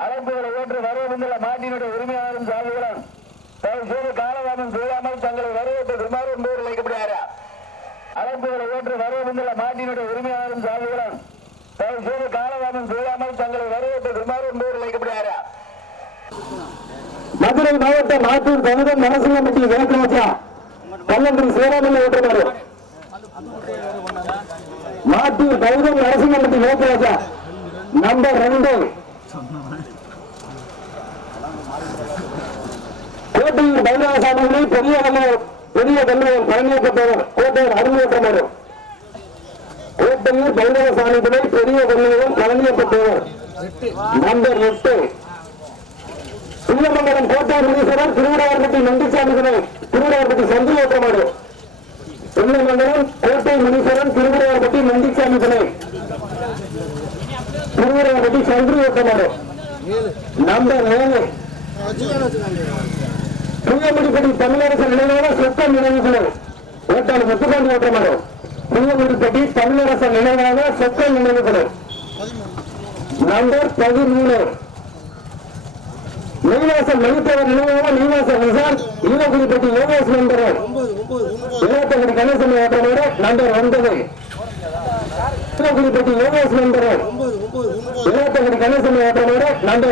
அழைப்புகளை ஏற்று வரவேண்டுள்ள மாட்டினுடைய உரிமையாளரும் சார்புகளும் தயவு செய்து காலதாமம் செய்யாமல் தங்களை வரவேற்று விமாறு என்பவர் அழைக்கப்படுகிறாரா அழைப்புகளை ஏற்று வரவேண்டுள்ள மாட்டினுடைய உரிமையாளரும் சார்புகளும் தயவு செய்து காலதாமம் செய்யாமல் தங்களை வரவேற்று விமாறு என்பவர் அழைக்கப்படுகிறாரா மதுரை மாவட்டம் ஆத்தூர் கவிதம் மனசிங்கம்பட்டி வேக்கராஜா பல்லம்பரி சேராமல்ல ஓட்டுநர் மாத்தூர் கவிதம் நரசிங்கம்பட்டி வேக்கராஜா நம்பர் ரெண்டு. கோட்டையூர் பைரவசாமிகளை பெரிய கல்லூர் பெரிய கல்லூர் பழனியப்பட்டவர் கோட்டையர் அருமையற்றவர் கோட்டையூர் பைரவசாமிகளை பெரிய கல்லூர் பழனியப்பட்டவர் நம்பர் எட்டு. சிங்கமங்கலம் கோட்டை முனீஸ்வரர் திருவிழாவர்பட்டி நந்திசாமி துணை திருவிழாவர்பட்டி சந்தி சிங்கமங்கலம் கோட்டை முனீஸ்வரன் திருவிழாவர்பட்டி நந்திசாமி துணை திருவிழாவர்பட்டி சந்தி ஓட்டமாடு நம்பர் ஏழு புங்கமுடிப்பட்டி தமிழரசு நினைவாக சொத்தம் நினைவுகளை ஓட்டாளி முத்துப்பாண்டி ஓட்டமாடு புங்கமுடிப்பட்டி தமிழரசு நினைவாக சொத்தம் நினைவுகளை நம்பர் பதிமூணு நீவாசம் மணித்தேவர் நினைவாக நீவாசம் நிசான் ஈவகுடிப்பட்டி யோகேஷ் நம்பர் இருபத்தஞ்சு கணேசன் ஓட்டமாடு நம்பர் ஒன்பது. இருபத்தஞ்சு கணேசன் ஓட்டமாடு நம்பர்